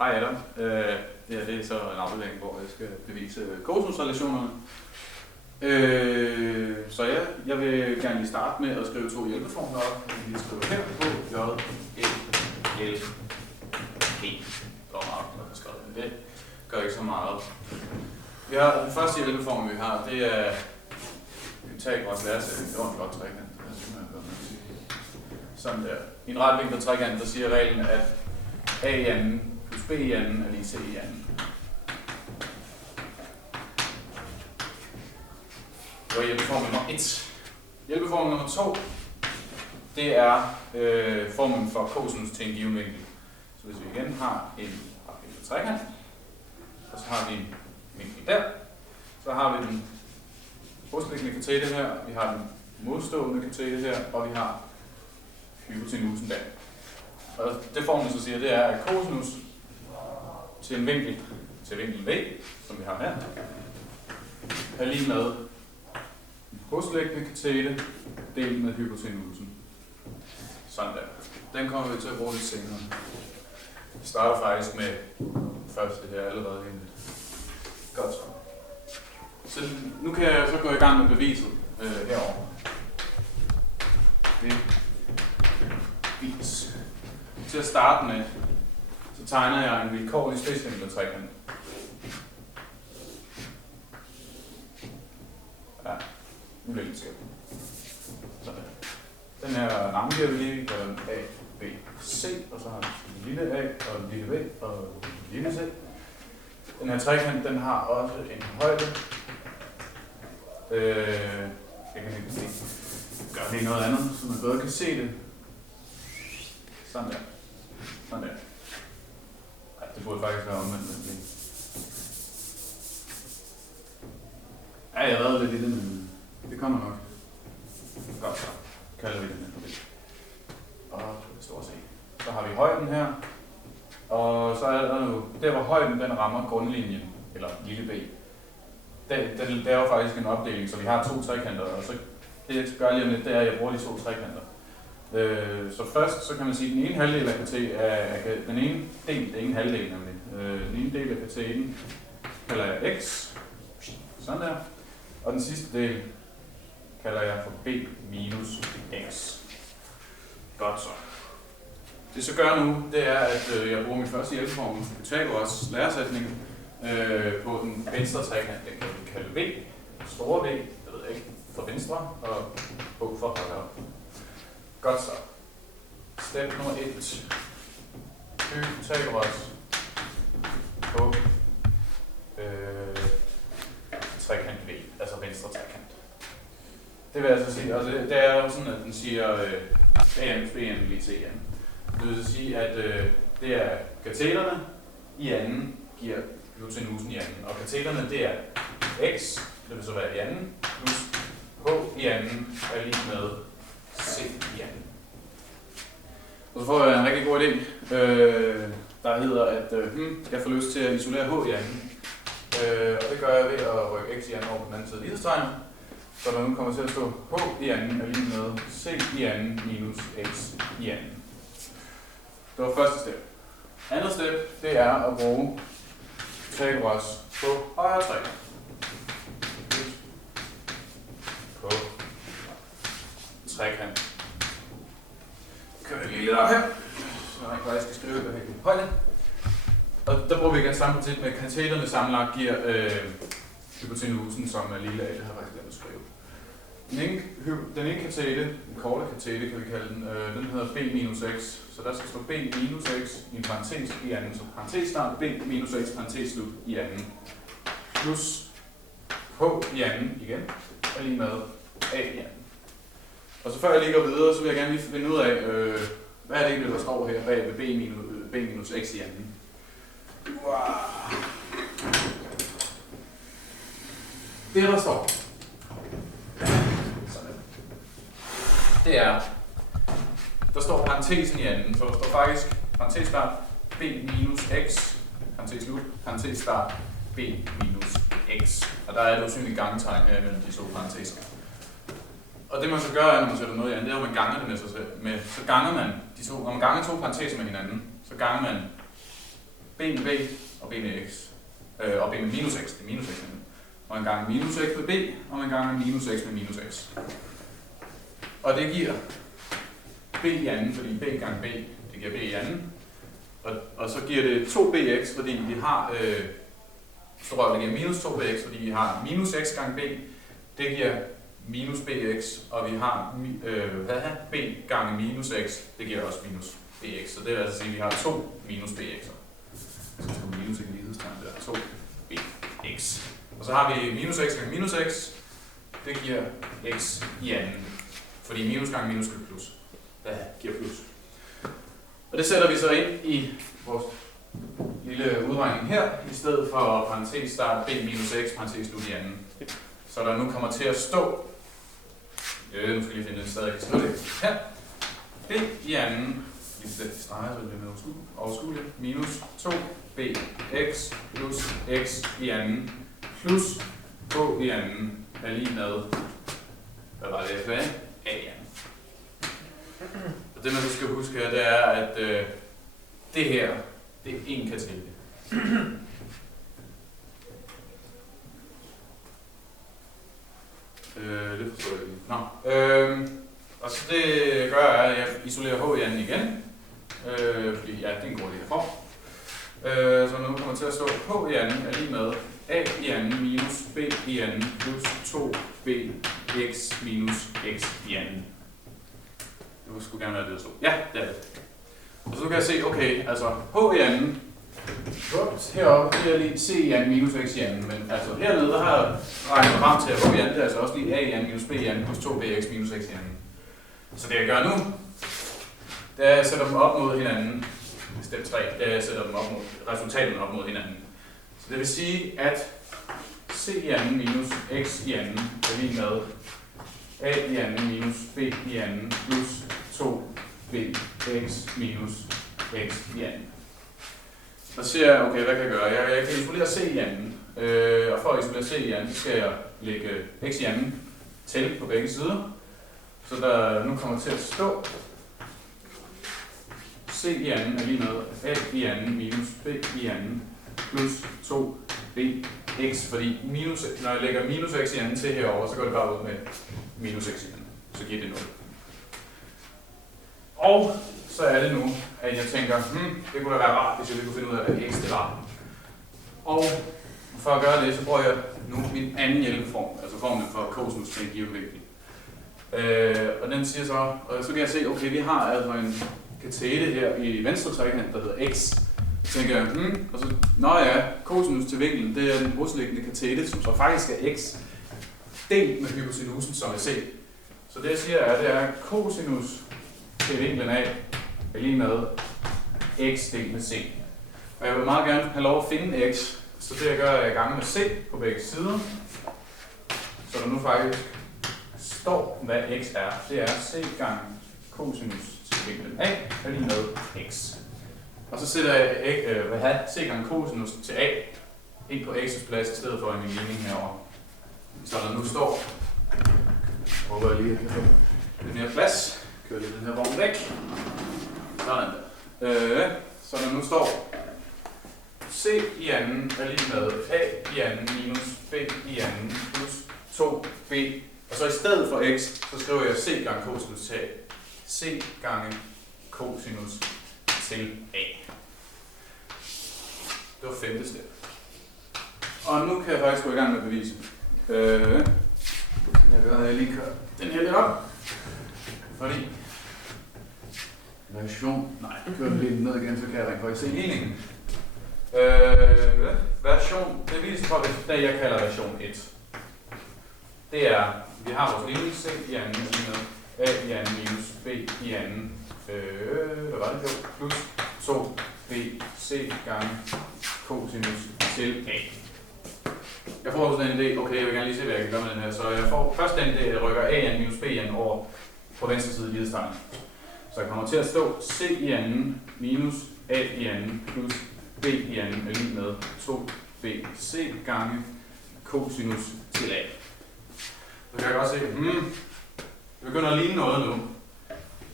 Hej Adam. Det her det er så en aflevering, hvor jeg skal bevise kosinusrelationerne. Så ja, jeg vil gerne lige starte med at skrive to hjælpeformler op. Jeg vil lige skrive her på J, L, L, E. Det var meget, når jeg skrev det. Gør ikke så meget. Vi har den første hjælpeformel, vi har, det er Pythagoras læresætning. Det var en flot trekant. Sådan der. I en retvinklet trekant, der siger reglen, at A i anden plus B i anden er lige C i anden. Det var hjælpeformel nummer 1. Hjælpeformel nummer 2, det er formlen for kosinus til en given vinkel. Så hvis vi igen har en retvinklet trekant, og så har vi en vinkel der, så har vi den brystliggende katete her, vi har den modstående katete her, og vi har hypotenusen der. Og det formlen så siger, det er, at kosinus til en vinkel, til vinkel V, som vi har her, er lige med brystliggende katete delt med hypotenusen. Sådan der. Den kommer vi til at bruge lidt senere. Vi starter faktisk med første her allerede inden. Godt så. Så nu kan jeg så gå i gang med beviset herovre. Bevis. Til at starte med, så tegner jeg en vilkårlig spidsvinklet trekant. Ja, nu bliver det lidt skævt. Sådan. Den her ramme giver vi lige, kalder den A, B, C, og så har vi en lille A, og en lille B, og en lille C. Den her trekant, den har også en højde. Jeg kan ikke gøre lige noget andet, så man bedre kan se det. Sådan der. Sådan der. Ej, det burde faktisk være omvendt. Ja, jeg redder lidt i det, men det kommer nok. Godt så. Kalder vi den her. Og det står at se. Så har vi højden her. Og så er der nu, der hvor højden den rammer grundlinjen, eller lille b. Det er jo faktisk en opdeling, så vi har to trekanter, og så det jeg gør lige om lidt, det er, at jeg bruger de to trekanter. Så først så kan man sige, at den ene halvdel af kateten den ene del, det er ikke en halvdel nemlig. Den ene del af kateten kalder jeg x, sådan der, og den sidste del kalder jeg for b minus x. Godt så. Det jeg så gør nu, det er, at jeg bruger min første hjælpeformel for Pythagoras læresætning på den venstre trekant, den kan vi kalde V, store V, jeg ved ikke, for venstre, og H for højre. Godt så. Step nummer 1. Pythagoras på trekant V, altså venstre trekant. Det vil altså sige, og det er jo sådan, at den siger AN plus BN lige til AN. Det vil så sige, at det er kateterne i anden giver hypotenusen i anden, og kateterne det er x, det vil så være i anden, plus h i anden er lige med c i anden. Og så får jeg en rigtig god idé, der hedder, at jeg får lyst til at isolere h i anden. Og det gør jeg ved at rykke x i anden over på den anden side af lighedstegnet. Så der nu kommer til at stå h i anden er lige med c i anden minus x i anden. Det var første step. Andet step, det er at bruge Pythagoras på højre trekant. På trekant. Kører jeg lige lidt op her, så jeg faktisk skal skrive det her i højde. Og der bruger vi igen samme princip med kateterne sammenlagt giver hypotenusen, som er lille a, det har jeg faktisk glemt at skrive. Den ene katete, den korte katete kan vi kalde den, den hedder b minus x, så der skal stå b minus x i en parentes i anden, så parentes start b minus x, parentes slut i anden, plus h i anden igen, er lige med a i anden. Og så før jeg lige går videre, så vil jeg gerne lige finde ud af, hvad er det egentlig, der står her bag ved b minus x i anden. Wow. Det der står, det er, der står parentesen i anden, så der står faktisk parentes start b minus x, parentes slut, parentes start b minus x. Og der er et usynligt gangetegn her mellem de to parenteser. Og det man så gør, er, når man sætter noget i anden, det er, at man ganger det med, så ganger man de to, når man ganger to parenteser med hinanden, så ganger man b med b og b med x. Og b med minus x, det er minus x. Og en gang minus x med b, og en gang minus x med minus x. Og det giver b i anden, fordi b gange b, det giver b i anden. Og så giver det 2bx, fordi vi har, det giver minus 2bx, fordi vi har minus x gange b. Det giver minus bx, og vi har b gange minus x, det giver også minus bx. Så det vil altså sige, at vi har 2 minus bx'er. Jeg skal skrive minus i lighedstegn der. 2bx. Og så har vi minus x gange minus x, det giver x i anden. Fordi minus gange minus giver plus. Giver plus. Og det sætter vi så ind i vores lille udregning her, i stedet for parentes start b minus x, parentes slut i anden. Så der nu kommer til at stå, nu skal jeg finde det stadig kan skrive det her, b i anden, hvis det streger, så det bliver overskueligt, minus 2bx plus x i anden, plus k i anden er lige med, hvad var det, a i anden. Og det man så skal huske her, det er, at det her, det er en katedral. Det forstår jeg lige. Nå. Og så det gør, at jeg isolerer h i anden igen. Fordi ja, det er en god idé herfor. Så nu kommer til at stå h i anden er lige med a i anden minus b i anden plus 2bx minus x i anden. Det skulle gerne være det, der stod. Ja, det er det. Og så nu kan jeg se, okay, altså h i anden, heroppe det er lige c i anden minus x i anden, men altså hernede, der har jeg regnet frem til, at h i anden, det er altså også lige a i anden minus b i anden plus 2bx minus x i anden. Så det jeg gør nu, det er, at jeg sætter dem op mod hinanden, step 3, det er, at jeg sætter dem op mod, resultaterne op mod hinanden. Så det vil sige, at c i anden minus x i anden er lige med a i anden minus b i anden plus 2bx minus x i anden. Så siger jeg, okay, hvad kan jeg gøre? Jeg kan isolere c i anden, og for at isolere c i anden, så skal jeg lægge x i anden til på begge sider. Så der nu kommer til at stå c i anden er lige med a i anden minus b i anden plus 2bx, fordi minus, når jeg lægger minus x i anden til herover, så går det bare ud med minus x i anden. Så giver det 0. Og så er det nu, at jeg tænker, det kunne da være rart, hvis jeg ville kunne finde ud af, hvad x det var. Og for at gøre det, så bruger jeg nu min anden hjælpeform, altså formen for cosinus til en given vinkel. Og den siger så, og så kan jeg se, okay, vi har altså en katete her i venstre trekant, der hedder x. Så tænker jeg, og så, cosinus til vinklen, det er den brudliggende katete, som så faktisk er x, delt med hypotenusen, som er c. Så det jeg siger er, det er cosinus til vinklen af er lige med x delt med c. Og jeg vil meget gerne have lov at finde x, så det jeg gør, er at jeg ganger med c på begge sider. Så der nu faktisk står, hvad x er. Det er c gange cosinus til vinklen a er lige med x. Og så sætter jeg c gange cosinus til a ind på x's plads i stedet for i min ligning herovre. Så der nu står, håber jeg lige, at jeg kan få lidt mere plads. Kører lige den her vogn væk. Sådan der. Så der nu står c i anden er lige med a i anden minus b i anden plus 2b. Og så i stedet for x, så skriver jeg c gange cosinus til a. C gange cosinus til a. Det var femte step. Og nu kan jeg faktisk gå i gang med beviset. Jeg gør, at jeg lige kører den her lidt op. Fordi version, jeg kører den lidt ned igen, så kan jeg rent faktisk se ligningen. Version, det viser for, det jeg kalder version 1. Det er, vi har vores ligning c i anden med a i anden minus b i anden, hvad var det jo, plus 2bc gange cosinus til a. Jeg får sådan en idé, okay, jeg vil gerne lige se, hvad jeg kan gøre med den her. Så jeg får først den idé, at jeg rykker a i anden minus b i anden over på venstre side i lighedstegnet. Så jeg kommer til at stå c i anden minus a i anden plus b i anden er lige med 2bc gange cosinus til a. Så kan jeg godt se, det begynder at ligne noget nu.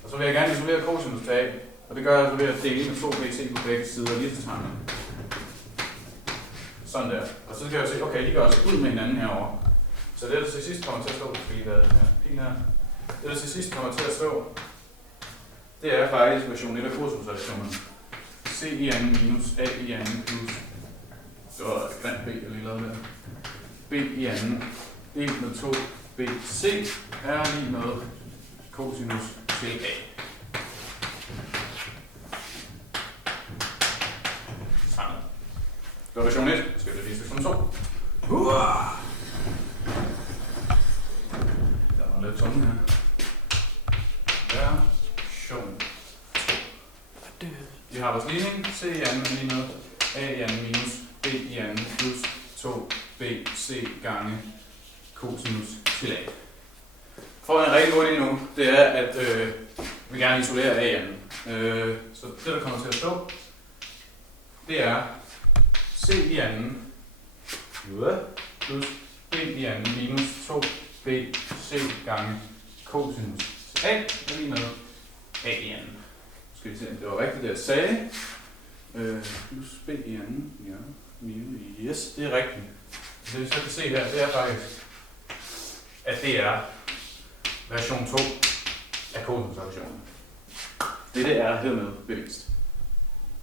Og så vil jeg gerne isolere cosinus til a, og det gør jeg så ved at dele med 2bc på begge sider af lighedstegnet. Sådan der. Og så kan jeg jo se, okay, de gør sig ud med hinanden herovre. Så det, der til sidst kommer til at stå, skal lige lade den her pil her. Det, der til sidst kommer til at stå, det er faktisk version 1 af kursusrelationen. C i anden minus A i anden plus, det var grimt B, jeg lige lavede der. B i anden, delt med 2 BC er lige med cosinus til A. Sådan. Det var version 1, så skal vi lige version 2. Der var lidt tunge her. Version 2. Vi har vores ligning, C i anden lige med A i anden minus B i anden plus 2 BC gange cosinus til A. For en rigtig god idé nu, det er, at vi gerne isolerer A i anden. Så det, der kommer til at stå, det er C i anden plus B i anden minus 2 BC gange cosinus til A, og lige med A i anden. Skal vi se, om det var rigtigt, det jeg sagde. Plus B i anden, ja, minus, yes, det er rigtigt. Det vi så kan se her, det er faktisk, at det er version 2 af cosinusreduktionen. Det er hermed bevist.